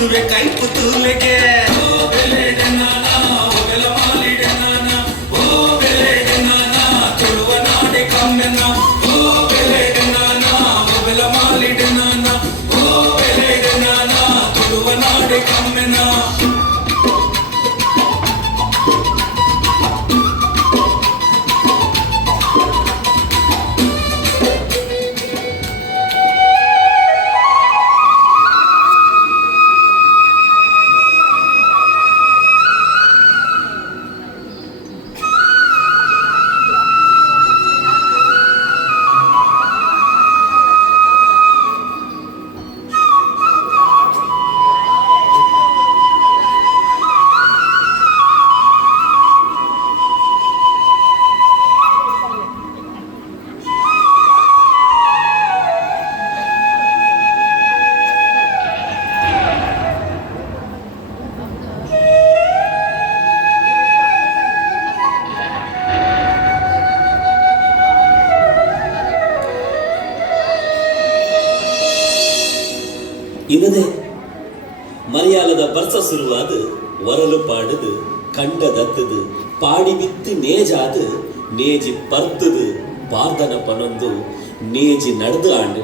ಮದುವೆ ಕೈ ಪುತ್ತೂಲೆಗೆ ಇವನೇ ಮಲಯಾಳದ ಬರ್ಸ ಸುರುವಾದ ಒರಲು ಪಾಡದು ಕಂಡದತ್ತದು ಪಾಡಿ ಬಿತ್ತು ನೇಜಾದು ನೇಜಿ ಪರ್ತದು ಬಾರ್ದನ ಪನೊಂದು ನೇಜಿ ನಡೆದು ಆಂಡು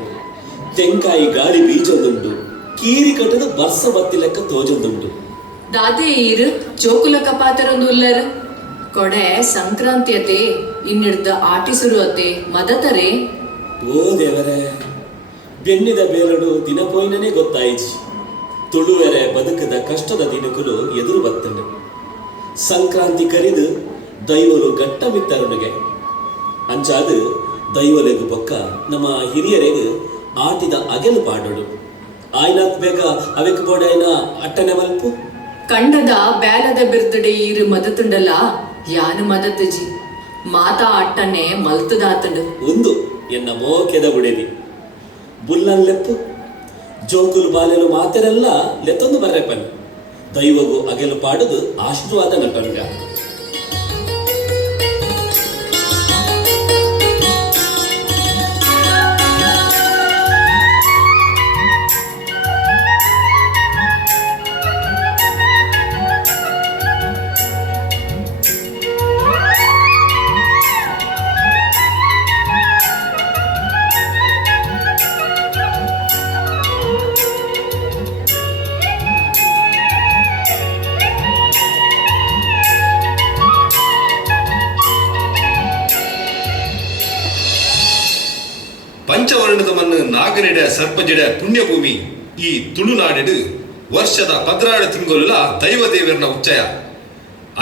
ತೆಂಕಾಯಿ ಗಾಳಿ ಬೀಜೊಂದುಂಡು ಕೀರಿ ಕಟ್ಟದು ಬರ್ಸ ಬತ್ತಿ ಲೆಕ್ಕ ತೋಜೊಂದುಂಡು ದಾದೆ ಈರು ಜೋಕುಲ ಕಪಾತರೊಂದು ಉಲ್ಲರು ಕೊಡೆ ಸಂಕ್ರಾಂತಿಯತೆ ಇನ್ನಿಡ್ದ ಆಟಿಸುರುವತೆ ಮದತರೆ ಓ ದೇವರೇ ಬೆನ್ನಿದ ಬೇರಡು ದಿನ ಪೋಯಿನೇ ಗೊತ್ತಾಯಿಜಿ ತುಳುವೆರೆ ಬದುಕದ ಕಷ್ಟದ ದಿನಕುಲು ಎದುರು ಬತ್ತನೆ ಸಂಕ್ರಾಂತಿ ಕರಿದು ದೈವಲು ಗಟ್ಟ ಮಿತ್ತರುನಿಗೆ ಅಂಚಾದು ದೈವಲೆಗು ಬೊಕ್ಕ ನಮ್ಮ ಹಿರಿಯರೆಗು ಆಟಿದ ಅಗೆಲು ಪಾಡೋಡು ಆಯ್ನಾಕ್ ಬೇಗ ಅವೆಕ್ ಬೋಡಾಯ್ನ ಅಟ್ಟನೆ ಮಲ್ಪು ಕಂಡದ ಬ್ಯಾಲದ ಬಿರ್ದಡೆ ಈರು ಮದತುಂಡಲ ಯಾನು ಮದತಜಿ ಮಾತಾ ಅಟ್ಟನೆ ಮಲ್ತದಾತಂಡು ಒಂದು ಎನ್ನ ಮೋಕೆದ ಬುಡೇದಿ ಬುಲ್ಲನ್ ಲೆಪ್ಪು ಜೋಕುಲು ಬಾಲೆಲು ಮಾತೆರೆಲ್ಲ ಲೆತ್ತೊಂದು ಬರ್ರೆಪ್ಪನ್ ದೈವಗು ಅಗೆಲು ಪಾಡುದು ಆಶೀರ್ವಾದ ನಟನ್ಗ ಪಂಚವರ್ಣದ ಮಣ್ಣು ನಾಗನೆಡ ಸರ್ಪಜಡ ಪುಣ್ಯಭೂಮಿ ಈ ತುಳುನಾಡೆಡು ವರ್ಷದ 16 ತಿಂಗಳ ದೈವ ದೇವರನ ಉಚ್ಚಯ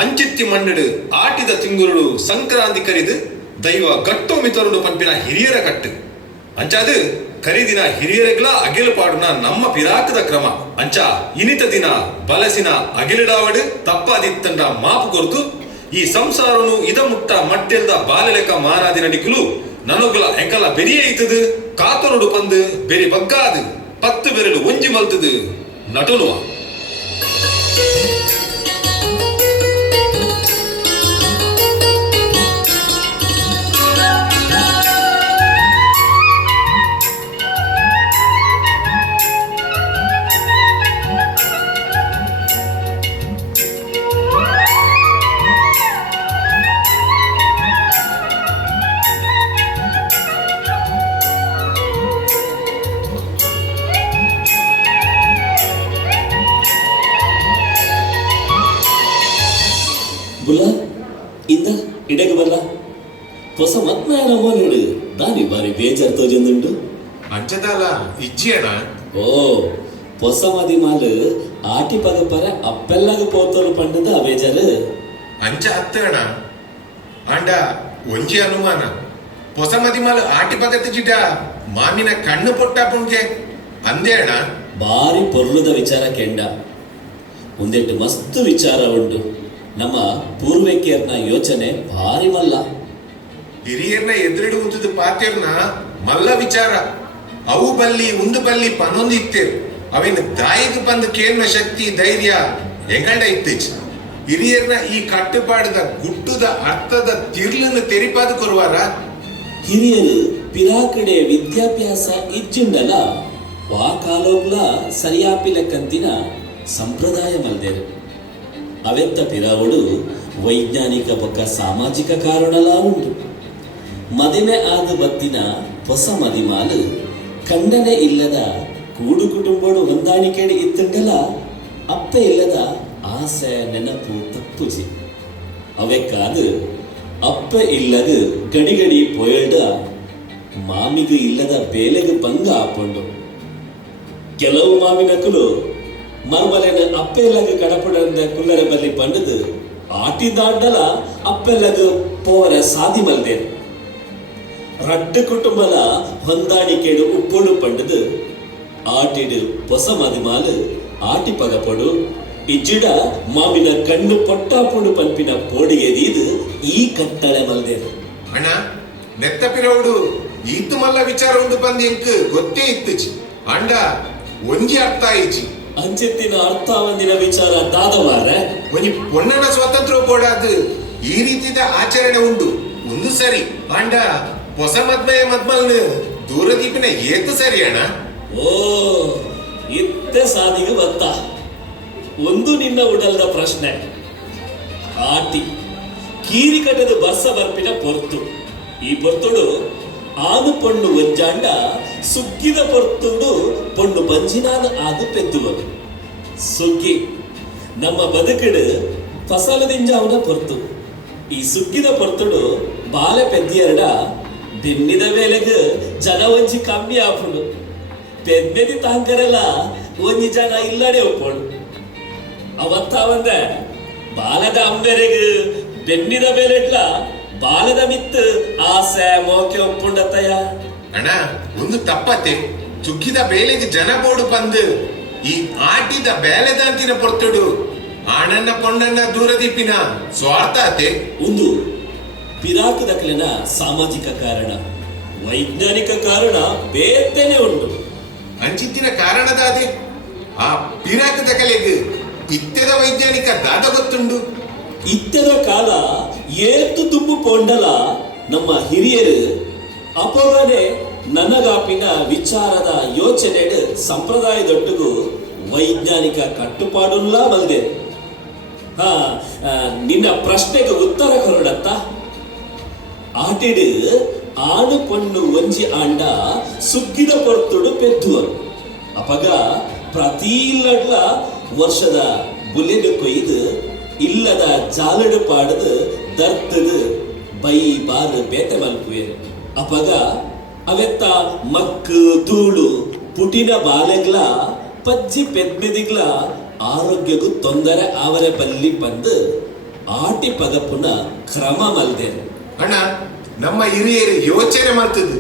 ಅಂಚಿತ್ತಿ ಮಣ್ಣೆಡು ಆಟಿದ ತಿಂಗಳು ಸಂಕ್ರಾಂತಿ ಕರಿದು ದೈವ ಗಟ್ಟೋ ಮಿತರುಡು ಪಂಪಿನ ಹಿರಿಯರ ಕಟ್ಟು ಅಂಚಾದು ಕರಿದಿನ ಹಿರಿಯರೆಗ್ಲ ಅಗೆಲು ಪಾಡುನ ನಮ್ಮ ಪಿರಾಕದ ಕ್ರಮ ಅಂಚ ಇನಿತ ದಿನ ಬಲಸಿನ ಅಗೆಲಿಡಾವಡು ತಪ್ಪಾದಿತ್ತಂಡ ಮಾಪು ಕೊರ್ತು ಈ ಸಂಸಾರನು ಇದ ಮುಟ್ಟ ಮಟ್ಟೆಲ್ದ ಬಾಲೆಲೆಕ ಮಾರಾದಿನ ನಿಕುಲು ನನಗುಲ ಎಂಕಲ ಬೆರಿಯೇ ಇತ್ತದು ಕಾತರುಡು ಪಂದು ಬೆರಿ ಬಗ್ಗಾದು 10 ಬೆರಳು ಒಂಜಿ ಮಲ್ತದು ನಟನುವ ಬುಲ್ಲ ಇಂದ ಇಡೆಗೆ ಬಲ್ಲ ಹೊಸ ಮತ್ನಾಯನ ಮೋಲಿಡು ದಾನಿ ಬಾರಿ ಬೇಜಾರು ತೋಜೊಂದುಂಡು ಅಂಚದಲ್ಲ ಇಜ್ಜಿಯಣ ಓ ಹೊಸ ಮದಿ ಮಾಲು ಆಟಿ ಪಗಪರ ಅಪ್ಪೆಲ್ಲಾಗ ಪೋತೋಲು ಪಂಡದ ಬೇಜಾರು ಅಂಚ ಅತ್ತಣ ಅಂಡ ಒಂಜಿ ಅನುಮಾನ ಹೊಸ ಮದಿ ಮಾಲು ಆಟಿ ಪಗತ್ತ ಜಿಟ ಮಾಮಿನ ಕಣ್ಣು ಪೊಟ್ಟ ಪುಂಕೆ ಅಂದೇ ಅಣ್ಣ ಬಾರಿ ಪೊರ್ಲುದ ವಿಚಾರ ಕೆಂಡ ಒಂದೆಟ್ಟು ಮಸ್ತ್ ವಿಚಾರ ಉಂಟು ನಮ್ಮ ಪೂರ್ವಿಕೆಯರ್ನ ಯೋಚನೆ ಭಾರಿ ಮಲ್ಲ ಹಿರಿಯರ್ನ ಎದುರಿಡು ಉಂಟದ ಪಾತ್ಯರ್ನ ಮಲ್ಲ ವಿಚಾರ ಅವು ಬಲ್ಲಿ ಉಂದು ಬಲ್ಲಿ ಪನೊಂದು ಇತ್ತೇರು ಅವಿನ ದಾಯಿಗೆ ಬಂದು ಕೇಳಿನ ಶಕ್ತಿ ಧೈರ್ಯ ಎಂಗಂಡ ಇತ್ತೀಚ್ ಹಿರಿಯರ್ನ ಈ ಕಟ್ಟುಪಾಡದ ಗುಟ್ಟುದ ಅರ್ಥದ ತಿರ್ಲನ್ನು ತೆರಿಪಾದ ಕೊರುವಾರ ಹಿರಿಯರು ಪಿರಾಕಡೆ ವಿದ್ಯಾಭ್ಯಾಸ ಇಜ್ಜುಂಡಲ ವಾ ಕಾಲೋಗ್ಲ ಸರಿಯಾಪಿ ಲೆಕ್ಕಂತಿನ ಸಂಪ್ರದಾಯ ಮಲ್ದೇರು ಅವೆತ್ತ ಪಿರಾವುಡು ವೈಜ್ಞಾನಿಕ ಬೊಕ್ಕ ಸಾಮಾಜಿಕ ಕಾರಣಲಾ ಉಂಟು. ಮದಿಮೆ ಆದ ಬತ್ತಿನ ಹೊಸ ಮದಿಮಾಲು ಖಂಡನೆ ಇಲ್ಲದ ಕೂಡು ಕುಟುಂಬಡು ಹೊಂದಾಣಿಕೆಡು ಇತ್ತುಂಡಲ ಅಪ್ಪೆ ಇಲ್ಲದ ಆಸೆ ನೆನಪು ತಪ್ಪುಜಿ ಅವೆಕ್ಕಾದು ಅಪ್ಪೆ ಇಲ್ಲದ ಗಡಿಗಡಿ ಪೊಯಲ್ಡ ಮಾಮಿಗು ಇಲ್ಲದ ಬೇಲೆಗು ಭಂಗ ಆಪುಂಡು. ಕೆಲವು ಮಾವಿನಕುಲು ಮರ್ಮಲೆನ ಅಪ್ಪೆಲ್ಲಗು ಕಡಪಡಂದ ಕುಲ್ಲರ ಬಲ್ಲಿ ಪಂಡದು ಆಟಿದಾಡ್ಡಲ ಅಪ್ಪೆಲ್ಲಗು ಪೋರ ಸಾದಿ ಮಲ್ದೇರು. ರಡ್ಡು ಕುಟುಂಬಲ ಹೊಂದಾಣಿಕೆಡು ಉಪ್ಪುಡು ಪಂಡದು ಆಟಿಡು ಹೊಸ ಮದಿಮಾಲು ಆಟಿ ಪಗಪಡು ಇಜ್ಜಿಡ ಮಾವಿನ ಕಣ್ಣು ಪೊಟ್ಟಾಪುಡು ಪಂಪಿನ ಪೋಡಿಗೆದೀದು ಈ ಕಟ್ಟಳೆ ಮಲ್ದೇರು. ಅಣ್ಣ ನೆತ್ತ ಪಿರವುಡು ಈತು ಮಲ್ಲ ವಿಚಾರ ಉಂಡು ಪಂದಿ ಎಂಕ್ ಗೊತ್ತೇ ಇತ್ತುಚಿ ಅಂಡ ಒಂಜಿ ಅರ್ಥ ಆಯಿಚಿ ಅಂಚೆತ್ತಿನ ಅರ್ಥ ಒಂದಿನ ವಿಚಾರ ದಾದವಾರ ಒಂಜಿ ಪೊನ್ನನ ಸ್ವಾತಂತ್ರ್ಯ ಕೊಡಾದು ಈ ರೀತಿದ ಆಚರಣೆ ಉಂಟು ಒಂದು ಸರಿ ಅಂಡ ಹೊಸ ಮದ್ಮಲ್ನ ದೂರದೀಪಿನ ಏತು ಸರಿ ಅಣ್ಣ. ಓ ಇತ್ತೆ ಸಾದಿಗೆ ಬತ್ತ ಒಂದು ನಿನ್ನ ಉಡಲ್ದ ಪ್ರಶ್ನೆ. ಆಟಿ ಕೀರಿ ಕಟ್ಟದ ಬರ್ಸ ಬರ್ಪಿನ ಪೊರ್ತು ಈ ಪೊರ್ತುಡು ಆದು ಪೊಣ್ಣು ಒಂಜಾಂಡ ಸುಗ್ಗಿದ ಪೊರ್ತುಡು ಪೊಣ್ಣು ಪಂಜಿನಾದ ಆದು ಪೆದ್ದುವರು ಸುಗ್ಗಿ ನಮ್ಮ ಬದುಕಡು ಫಸಲದಿಂಜಾವನ ಪೊರ್ತು. ಈ ಸುಗ್ಗಿದ ಪೊರ್ತುಡು ಬಾಲೆ ಪೆದ್ದಿಯರಡ ಬೆನ್ನಿದ ವೇಳೆಗೆ ಜನ ಒಂಜಿ ಕಮ್ಮಿ ಆಪುಂಡು. ಪೆದ್ದೆದಿ ತಾಂಕರೆಲ್ಲ ಒಂಜಿ ಜನ ಇಲ್ಲಡೆ ಒಪ್ಪೋಡು. ಅವತ್ತ ಒಂದ ಬಾಲದ ಅಂಬೆರೆಗೆ ಬೆನ್ನಿದ ಬೇಲೆಡ್ಲ ಬಾಲದ ಮಿತ್ ಆಸೆ ಮೋಕೆ ಒಪ್ಪುಂಡತಯ. ಅಣ್ಣ ಒಂದು ತಪ್ಪತ್ತೆ ಚುಕ್ಕಿದ ಬೇಲೆಗೆ ಜನ ಬೋಡು ಬಂದು ಈ ಆಟಿದ ಬೇಲೆದಂತಿನ ಪೊರ್ತುಡು ಆಣನ್ನ ಪೊಣ್ಣನ್ನ ದೂರದೀಪಿನ ಸ್ವಾರ್ಥ ಅತೆ ಒಂದು ಪಿರಾಕು ದಕಲಿನ ಸಾಮಾಜಿಕ ಕಾರಣ, ವೈಜ್ಞಾನಿಕ ಕಾರಣ ಬೇತೆನೆ ಉಂಟು. ಅಂಚಿತ್ತಿನ ಕಾರಣದಾದೆ ಆ ಪಿರಾಕ ದಕಲೆಗೆ ಇತ್ತೆದ ವೈಜ್ಞಾನಿಕ ದಾದ ಗೊತ್ತುಂಡು. ಇತ್ತೆದ ಕಾಲ ಏತು ತುಂಬು ಪೊಂಡಲ ನಮ್ಮ ಹಿರಿಯರು ಅಪೋಗನೆ ನನಗಾಪಿನ ವಿಚಾರದ ಯೋಚನೆಡು ಸಂಪ್ರದಾಯದೊಟ್ಟಿಗೂ ವೈಜ್ಞಾನಿಕ ಕಟ್ಟುಪಾಡುಲ್ಲ ಬಲ್ದೆ. ನಿನ್ನ ಪ್ರಶ್ನೆಗೆ ಉತ್ತರ ಕೊರಡತ್ತ. ಆಟಿಡು ಆಡು ಪೊಣ್ಣು ಒಂಜಿ ಆಂಡ ಸುಗ್ಗಿದ ಪೊರ್ತುಡು ಪೆದ್ದುವರು ಅಪಗ ಪ್ರತೀಲಡ್ಲ ವರ್ಷದ ಬುಲೆಡು ಕೊಯ್ದು ಇಲ್ಲದ ಜಾಲಡು ಪಾಡದು ದರ್ತದು ಬೈ ಬಾರು ಬೇತೆ ಮಲ್ಪುವೆರು ಅಪಗ ಅವೆತ್ತ ಮಕ್ಕು ತೂಳು ಪುಟಿನ ಬಾಲೆಗ್ಲ ಪಜ್ಜಿ ಪೆದ್ಮೆದಿಗ್ಲ ಆರೋಗ್ಯಗೂ ತೊಂದರೆ ಆವರೆ ಬಲ್ಲಿ ಬಂದು ಆಟಿ ಪಗಪುನ ಕ್ರಮ ಮಲ್ದೇರು. ಅಣ್ಣ ನಮ್ಮ ಹಿರಿಯರು ಯೋಚನೆ ಮಾಡ್ತದ್ದು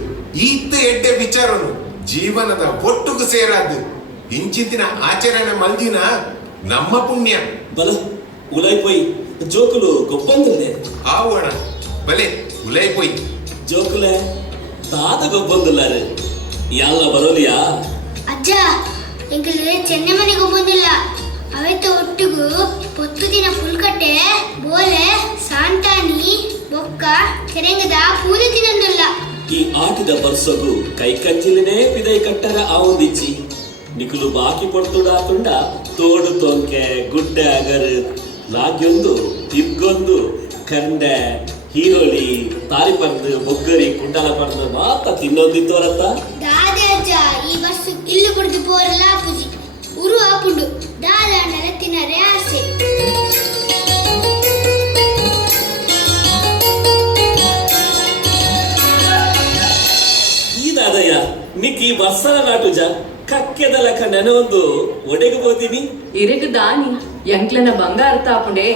ಈತ ಎಡ್ಡೆ ವಿಚಾರನು ಜೀವನದ ಒಟ್ಟುಗೂ ಸೇರಾದ್ದು ಇಂಚಿತ್ತಿನ ಆಚರಣೆ ಮಲ್ದಿನ ನಮ್ಮ ಪುಣ್ಯ ಬಲ ಉಲೈ ಪೋಯ್ ಜೋಕುಲು ಗೊಬ್ಬಂದಿಲ್ಲೆ ಆವು ಅಣ್ಣ ಬಲೆ ಉಲೈ ಪೋಯ್ ಜೋಕುಲೆ ದಾದ ಗೊಬ್ಬಂದಿಲ್ಲಾರು ಎಲ್ಲ ಬರೋಲಿಯಾ ಅಜ್ಜ ಎಂಕಲು ಚೆನ್ನೆ ಮನೆಗೆ ಬಂದಿಲ್ಲ ಅವತ್ತು ಒಟ್ಟಿಗೂ ಪೊತ್ತು ದಿನ ಪುಲ್ಕಟ್ಟೆ ಬೋಲೆ ಸಾಂತಾನಿ ಬೊಕ್ಕ ಕೆರೆಂಗದ ಪೂರಿ ತಿನ್ನಲ್ಲ. ಈ ಆಟಿದ ಬರ್ಸೋಗು ಕೈ ಕಜ್ಜಿಲನೇ ಪಿದೈ ಕಟ್ಟರ ಆವೊಂದಿಚ್ಚಿ ನಿಕುಲು ಬಾಕಿ ಪೊಡ್ತುಡಾತುಂಡ ತೋಡು ತೋಂಕೆ ಗುಡ್ಡೆ ಅಗರು ಲಾಗ್ಯೊಂದು ತಿರ್ಗೊಂದು ಕಂಡೆ ಹೀರೋಳಿ ತಾರಿ ಪರ್ದು ಬೊಗ್ಗರಿ ಕುಂಡಲ ಪರ್ದು ಮಾತ ತಿನ್ನೊಂದಿತ್ತೋರತ್ತ. ದಾದೆ ಅಜ್ಜ ಈ ಬಸ್ ಇಲ್ಲು ಕುಡಿದು ಪೋರಲ್ಲ ಆಪುಜಿ ಉರು ಆಪುಂಡು ದಾದ ಅಂಡಲ ತಿನ್ನರೆ ಆಸೆ. ಈ ದಾದಯ್ಯ ನಿಕ್ಕಿ ಬಸ್ಸಲ ನಾಟುಜ ಕಕ್ಕೆದ ಲೆಕ್ಕ ನೆನೊಂದು ಒಡೆಗೆ ಬೋತೀನಿ ಇರೆಗ್ ದಾನಿ ಎಂಕ್ಲನ ಬಂಗಾರ ತಾಪುಂಡೆ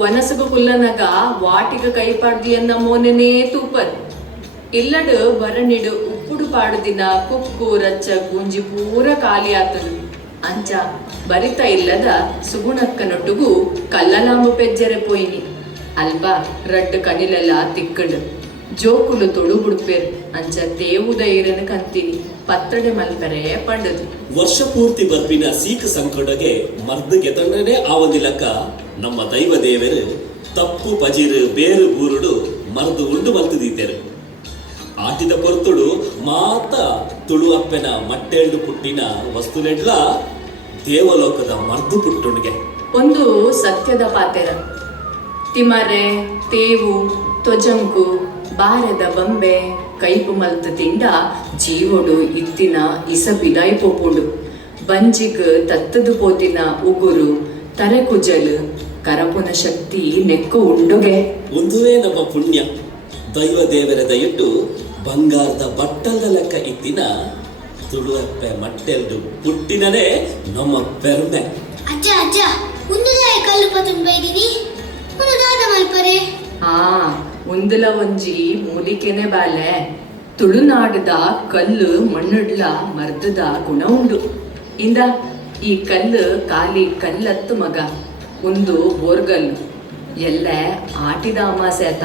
ವನಸಗು ಪುಲ್ಲನಗ ವಾಟಿಗ ಕೈ ಪಾಡ್ದಿಯನ್ನ ಮೋನೆನೇ ತೂಪರ್ ಇಲ್ಲಡು ಬರನಿಡು ಉಪ್ಪುಡು ಪಾಡುದಿನ ಕುಕ್ಕು ರಚ್ಚ ಗುಂಜಿ ಪೂರ ಖಾಲಿ ಆತನು ಅಂಚ ಬರಿತ ಇಲ್ಲದ ಸುಗುಣಕ್ಕನೊಟ್ಟುಗೂ ಕಲ್ಲಲಾಂಬು ಪೆಜ್ಜರೆ ಪೋಯಿನಿ ಅಲ್ಪ ರಡ್ಡು ಕಣಿಲೆಲ್ಲ ತಿಕ್ಕಡು ಜೋಕುಲು ತೊಡು ಬುಡ್ಪೇರು ಅಂಚ ತೇವುದ ಇರನ ಕಂತೀನಿ ಪತ್ರಡೆ ಮಲ್ಪರೆ ಪಂಡದು. ವರ್ಷ ಪೂರ್ತಿ ಬರ್ಪಿನ ಸೀಕ ಸಂಕಟಗೆ ಮರ್ದಗೆ ತಂಡನೆ ಆವೊಂದಿಲಕ್ಕ ನಮ್ಮ ದೈವ ದೇವರು ತಪ್ಪು ಪಜಿರು ಬೇರು ಬೂರುಡು ಮರ್ದು ಉಂಡು ಮಲ್ತದಿದ್ದರು. ಆಟಿದ ಪೊರ್ತುಡು ಮಾತ ತುಳು ಅಪ್ಪೆನ ಮಟ್ಟೆಳ್ಳು ಪುಟ್ಟಿನ ವಸ್ತುಲೆಡ್ಲ ದೇವಲೋಕದ ಮರ್ದು ಪುಟ್ಟುಣಿಗೆ ಒಂದು ಸತ್ಯದ ಪಾತೆರ ತಿಮರೆ ತೇವು ತೊಜಂಕು ಬಾರದ ಬಂಬೆ ಕೈಪು ಮಲ್ತ ತಿಂಡ ಜೀವಡು ಇತ್ತಿನ ಇಸ ಬಿದಾಯಿ ಪೋಪುಂಡು ಬಂಜಿಗ್ ತತ್ತದು ಪೋತಿನ ಉಗುರು ತರೆ ಕುಜಲು ಕರಪುನ ಶಕ್ತಿ ನೆಕ್ಕು ಉಂಡುಗೆ ಒಂದುವೇ ನಮ್ಮ ಪುಣ್ಯ ದೈವ ದೇವರ ದಯಟ್ಟು ಬಂಗಾರದ ಬಟ್ಟದ ಲೆಕ್ಕ ಇತ್ತಿನ ತುಳುವೆಪ್ಪೆ ಮಟ್ಟೆಲ್ದು ಪುಟ್ಟಿನನೇ ನಮ್ಮ ಪೆರ್ಮೆ. ಅಜ್ಜ ಅಜ್ಜ ಉಂದುದಾಯ ಕಲ್ಲು ಪತನ್ ಬೈದಿನಿ ಒಂದು ದಾದ ಮಲ್ಪರೆ. ಉಂದುಲ ಒಂಜಿ ಮೂಲಿಕೆನೆ ಬಾಲೆ ತುಳುನಾಡದ ಕಲ್ಲು ಮಣ್ಣುಡ್ಲ ಮರ್ದದ ಗುಣ ಉಂಡು. ಇಂದ ಈ ಕಲ್ಲು ಖಾಲಿ ಕಲ್ಲತ್ತು ಮಗ ಒಂದು ಬೋರ್ಗಲ್ಲು ಎಲ್ಲೆ ಆಟಿದ ಅಮಾಸೆತ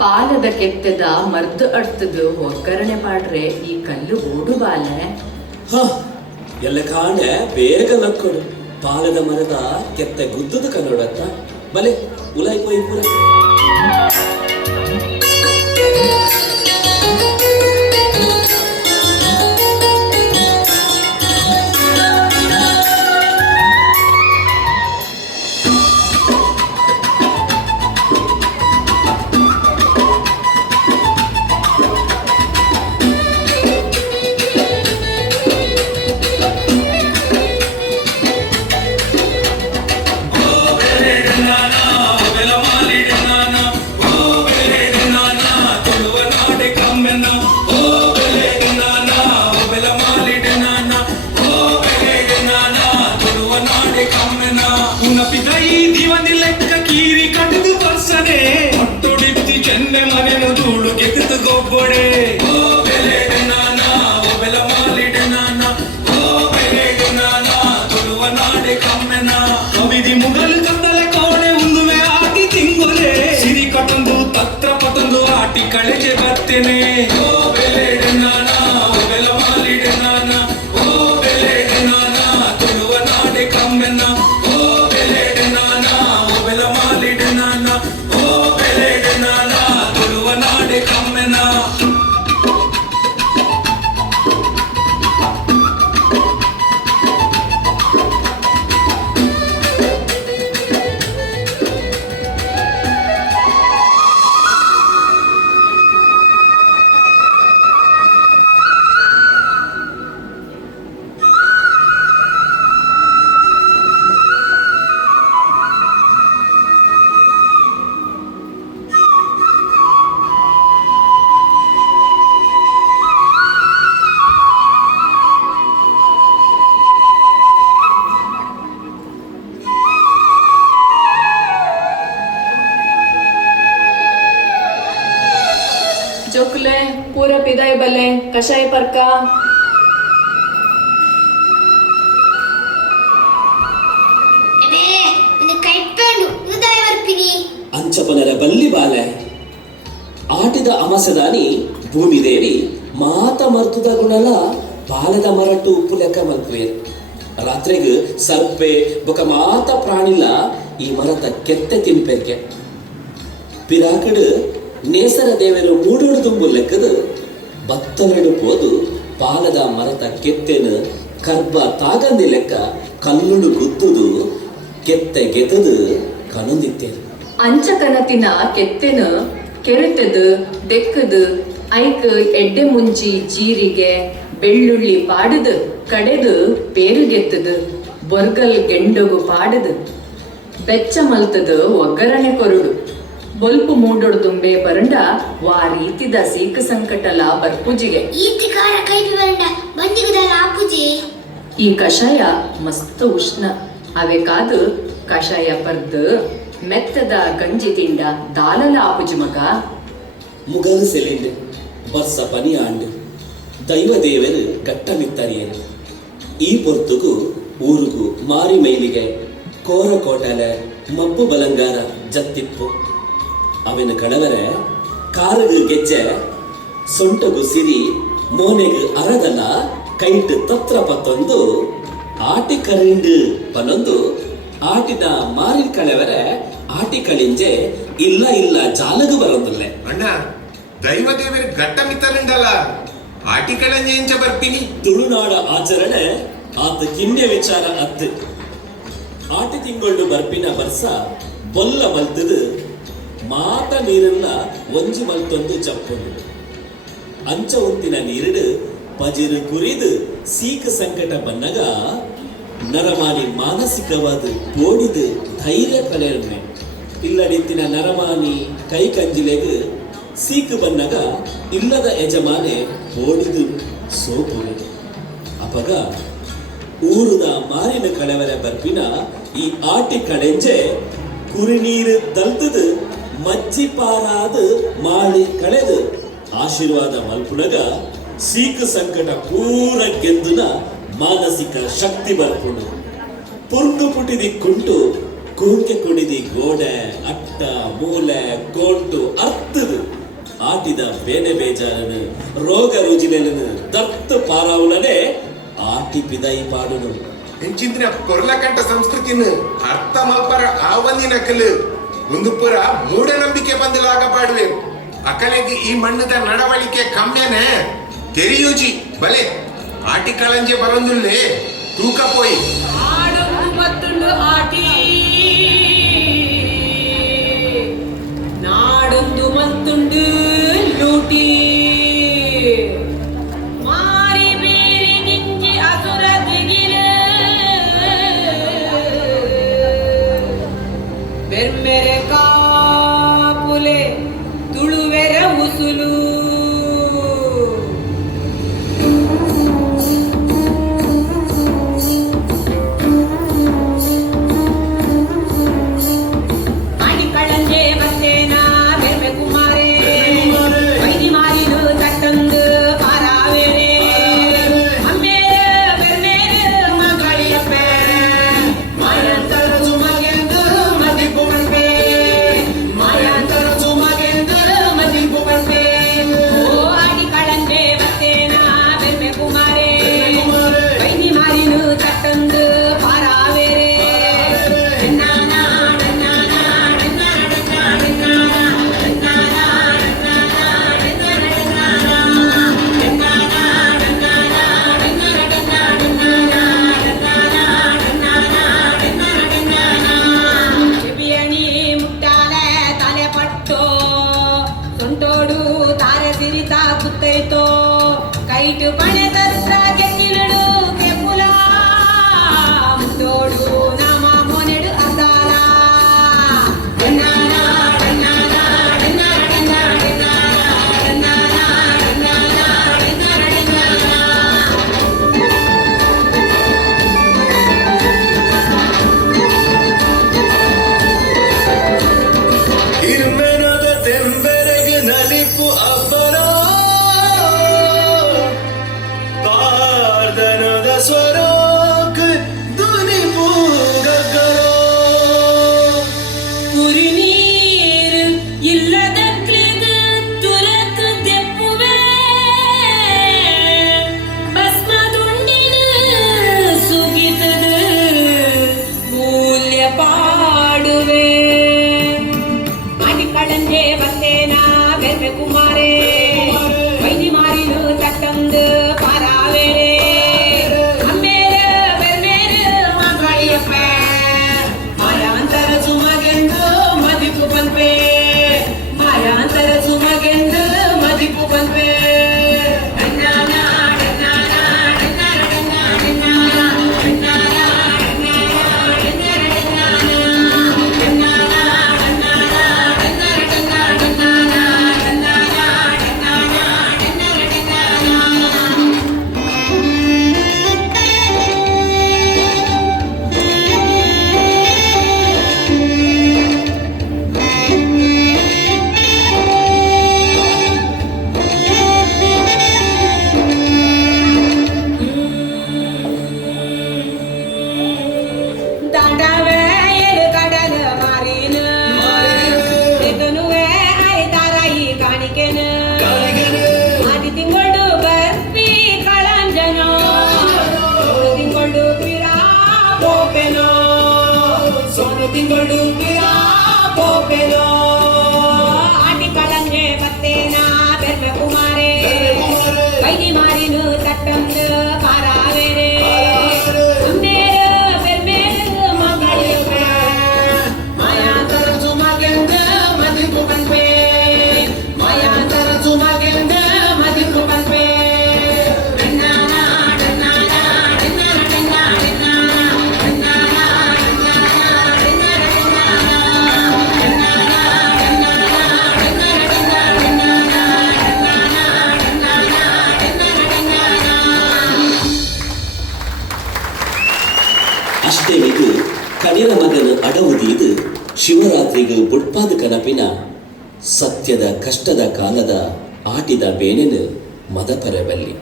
ಪಾಲದ ಕೆತ್ತದ ಮರ್ದು ಅಡ್ತದು ಒಗ್ಗರಣೆ ಪಾಡ್ರೆ ಈ ಕಲ್ಲು ಓಡು ಬಾಲೆ. ಎಲ್ಲ ಕಾಣೆ ಬೇಗ ಲಕ್ಕೊಡು ಪಾಲದ ಮರದ ಕೆತ್ತೆ ಗುದ್ದದ ಕನ್ನಡತ್ತ ಬಲೆ ಉಲಾಯ್ ಪೋಯಿ ಪೂರ. ಕಳೆಗೆ ಬರ್ತೇನೆ ಓ ಬೆಲೆಡೆ ನಾನ ಓ ಬೆಲ ಮಾಲಿಡೆ ನಾನ ಓ ಬೆಲೆಡೆ ನಾನ ತುಳುವ ನಾಡೆ ಕಮ್ಮೆನ ಓ ಬೆಲೆಡೆ ನಾನ ಓ ಬೆಲ ಮಾಲಿಡೆ ನಾನ ಓ ಬೆಲೆಡೆ ನಾನ ತುಳುವ ನಾಡೆ ಕಮ್ಮೆನ. ಜೋಕುಲೆ ಪೂರ ಪಿದಾಯಿ ಬಲ್ಲೆ ಕಷಾಯ ಪರ್ಕ ಅಂಚಪನರ ಬಲ್ಲಿ ಬಾಲೆ ಆಟಿದ ಅಮಸದಾನಿ ಭೂಮಿದೇವಿ ಮಾತ ಮರ್ತುದ ಗುಣಲ ಬಾಲದ ಮರಟ್ಟು ಉಪ್ಪು ಲೆಕ್ಕ ಮಲ್ಪುವೇರು ರಾತ್ರಿಗ ಸರ್ಪೆ ಬೊಕ ಮಾತ ಪ್ರಾಣಿಲ ಈ ಮರದ ಕೆತ್ತೆ ತಿನ್ಪೆರ್ಕೆ ಪಿರಾಕಡು ನೇಸರ ದೇವರು ಮೂಡೋಡು ತುಂಬು ಲೆಕ್ಕದ ಬತ್ತಲಡು ಪೋದು ಪಾಲದ ಮರದ ಕೆತ್ತೆನು ಕರ್ಬ ತಾಗಂದಿ ಲೆಕ್ಕ ಕಲ್ಲುಡು ಗುದ್ದುದು ಕೆತ್ತೆ ಗೆತದು ಕಣಂದಿತ್ತೇರು ಅಂಚ ಕನತಿನ ಕೆತ್ತೆನು ಕೆರೆತದು ದೆಕ್ಕದು ಐಕ್ ಎಡ್ಡೆ ಮುಂಚಿ ಜೀರಿಗೆ ಬೆಳ್ಳುಳ್ಳಿ ಪಾಡದು ಕಡೆದು ಪೇರುಗೆತ್ತದು ಬೊರ್ಗಲ್ ಗೆಂಡೊಗು ಪಾಡದು ಬೆಚ್ಚ ಮಲ್ತದು ಒಗ್ಗರಣೆ ಕೊರುಡು ಬೊಲ್ಪು ಮೂಡೊಡು ತುಂಬೆ ಬರಂಡ ವಾ ರೀತಿದ ಸೀಕ ಸಂಕಟಲ ಬರ್ಪುಜಿಗೆ ಈ ಕಷಾಯ ಮಸ್ತ್ ಉಷ್ಣ ಅವೇ ಕಾದು ಕಷಾಯ ಪರ್ದು ಮೆತ್ತದ ಗಂಜಿ ತಿಂಡ ದಾಲಲ ಆಪುಜಿ ಮಗ ಮುಗಲು ಸೆಲಿಂಡ್ ಬರ್ಸ ಪನಿ ಆಂಡು ದೈವ ದೇವರು ಗಟ್ಟಮಿತ್ತರಿಯರು ಈ ಪೊರ್ತುಗು ಊರುಗು ಮಾರಿ ಮೈಲಿಗೆ ಕೋರ ಕೋಟಲ ಮಬ್ಬು ಬಲಂಗಾರ ಜತ್ತಿಪ್ಪು ಅವನ ಕಡವರೆ ಕಾರಗು ಗೆಜ್ಜೆ ಸೊಂಟಗು ಸಿರಿ ಮೋನೆಗು ಅರದಲ ಕೈಟ್ ತತ್ರ ಪತ್ತೊಂದು ಆಟಿ ಕರಿಂಡು ಪನೊಂದು ಆಟಿದ ಮಾರಿ ಕಳೆವರೆ ಆಟಿ ಕಳಿಂಜೆ ಇಲ್ಲ ಇಲ್ಲ ಜಾಲಗು ಬರೊಂದುಲ್ಲೆ ಅಣ್ಣ ದೈವ ದೇವರ ಘಟ್ಟ ಮಿತ್ತರಂಡಲ್ಲ ಆಟಿ ಕಳಂಜೆ ಎಂಚ ಬರ್ಪಿನಿ ತುಳುನಾಡ ಆಚರಣೆ ಆತ ಕಿನ್ನೆ ವಿಚಾರ ಅತ್ತು. ಆಟಿ ತಿಂಗಳು ಬರ್ಪಿನ ಬರ್ಸ ಬೊಲ್ಲ ಮಲ್ತದು ಮಾತ ನೀರನ್ನ ಒಂಜಿ ಮಲ್ತೊಂದು ಚಪ್ಪುಂಡು. ಅಂಚ ಉಂತಿನ ನೀರುಡು ಪಜಿರು ಕುರಿದು ಸೀಕ ಸಂಕಟ ಬನ್ನಗ ನರಮಾನಿ ಮಾನಸಿಕವಾದ ಬೋಡಿದು ಧೈರ್ಯ ಕಳೆಯನ್ನೆ ಇಲ್ಲಡಿತ್ತಿನ ನರಮಾನಿ ಕೈ ಕಂಜಿಲೆಗೆ ಸೀಕ ಬನ್ನಗ ಇಲ್ಲದ ಯಜಮಾನೆ ಬೋಡಿದು ಸೋಪುವೆ ಅಪಗ ಊರುದ ಮಾರಿನ ಕಳೆವರ ಬರ್ಪಿನ ಈ ಆಟಿ ಕಳೆಂಜೆ ಕುರಿನೀರು ತಲ್ತದು ಮಜ್ಜಿ ಪಾರಾದ ಮಾಡಿ ಕಳೆದು ಆಶೀರ್ವಾದ ಮಲ್ಪುನಗ ಸೀಕ ಸಂಕಟ ಪೂರ ಗೆದ್ದುನ ಮಾನಸಿಕ ಶಕ್ತಿ ಬರ್ಪುಡು. ಪುರ್ಕು ಪುಟಿದಿ ಕುಂಟು ಕುಂಕೆ ಕುಡಿದಿ ಗೋಡೆ ಅಟ್ಟ ಮೂಲೆ ಗೋಂಟು ಅರ್ತದು ಆಟಿದ ಬೇನೆ ಬೇಜಾರನು ರೋಗ ರುಜಿನನು ದತ್ತು ಪಾರಾವುಲನೆ ಆಟಿ ಪಿದೈ ಪಾಡುನು. ಹೆಂಚಿಂದಿನ ಕೊರ್ಲಕಂಠ ಸಂಸ್ಕೃತಿನ ಅರ್ಥ ಮಲ್ಪರ ಆವಂದಿನ ಕಲು ಒಂದು ಪುರ ಮೂಢನಂಬಿಕೆ ಬಂದಲಾಗ ಪಾಡುವೆ. ಅಕಲೆಗೆ ಈ ಮಣ್ಣದ ನಡವಳಿಕೆ ಕಮ್ಯನೆ ತೆರೆಯೂಜಿ ಬಲೆ ಆಟಿ ಕಳಂಜೆ ಬರಂದುಲ್ಲೇ ತೂಕ ಪೋಯಿ ಆಡೊಂದು ಮತ್ತೊಂದು ಆಟಿ ನಾಡೊಂದು ಮತ್ತೊಂದು ಲೂಟಿ ಮಾರಿ ಬೇರಿ ನಿಂಜಿ ಅಸುರ ದಿಗಿಲ ಬೆರ್ಮೆರೆ ಕಾಪುಲೆ ತುಳುವೆರ ಉಸುಲು ಕೈಟು ಪಣೆ ತತ್ರ ಕೆಕ್ಕಿಲಡು ಕೆಪ್ಪುಲ ಮುತ್ತೋಡು ನಾಮ ಮೊನೆಡು ಅದಾಲ ಇರುಮೆನದ ತೆಂಬೆರೆಗೆ ನಲಿಪು ಅಬ್ಬರ ಪಾರ್ದನದ ಸ್ವರೋಕ್ ಧ್ವನಿಪು ಗಗ್ಗರ ಕುರಿ ನೀರು ಇಲ್ಲದ ತುರಕ್ ದೆಪ್ಪುವೆ ಭಸ್ಮದುಂಡಿನ ಸುಗಿತದ ಮೂಲ್ಯ ಪಾಡುವೆ ಕಳಂಜೆ ಬತ್ತೇನ ಬೆರ್ಮೆ ಕುಮಾರೇ ವೈನಿ ಮಾರಿಲು ತಟ್ಟಂದು ಪಾರಾವೇರೆ ಅಮ್ಮೇರ ಬೆರ್ಮೇರ ಮಗಳಿಯಪ್ಪ ಮಾಯಾಂತರ ಸುಮಗೆಂದು ಮದಿಪು ಬಂದ್ವೆ ಮಾಯಾಂತರ ಸುಮಗೆಂದು ಮದಿಪು ಬಂದ್ವೆ ತಿಂಗಳು ಪೋಪೆನೋ ಆಟಿ ಕಳಂಜೆ ಬತ್ತೇನ ಬೆರ್ಮೆ ಕುಮಾರೇ ವೈನಿ ಮಾರಿನು ತಟ್ಟಂದು ಪಾರಾವೇರೆ ಅಷ್ಟೇ ಇದು ಕಣಿರ ಮಗನ ಅಡವುದೀದು ಶಿವರಾತ್ರಿಗೂ ಬುಡ್ಪಾದ ಕನಪಿನ ಸತ್ಯದ ಕಷ್ಟದ ಕಾಲದ ಆಟಿದ ಬೇನೆನು ಮದಪರಬಲ್ಲಿ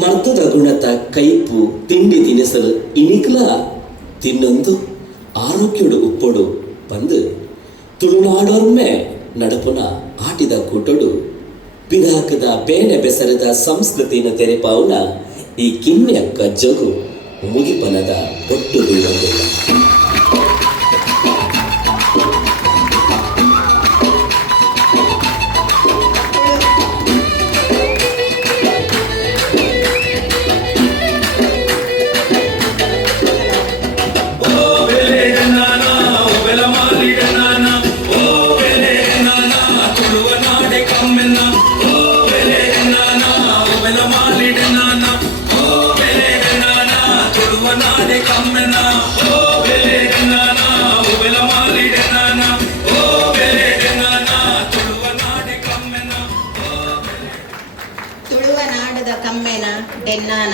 ಮರ್ದದ ಗುಣತ ಕೈಪು ತಿಂಡಿ ತಿನಿಸಲು ಇನಿಕ್ಲ ತಿನ್ನೊಂದು ಆರೋಗ್ಯಡು ಉಪ್ಪೊಡು ಬಂದು ತುಳುನಾಡೋರ್ಮೆ ನಡಪುನ ಆಟಿದ ಕೂಟೊಡು ಪಿರಾಕದ ಬೇನೆ ಬೆಸರದ ಸಂಸ್ಕೃತಿನ ತೆರೆಪಾವುನ ಈ ಕಿನ್ನೆಯ ಕಜ್ಜಗು ಮುಗಿಪನದ ಒಟ್ಟು ಬೀಳೋದಿಲ್ಲ. ತುಳುವ ನಾಡದ ಕಮ್ಮೆನ ಡೆನ್ನಾನ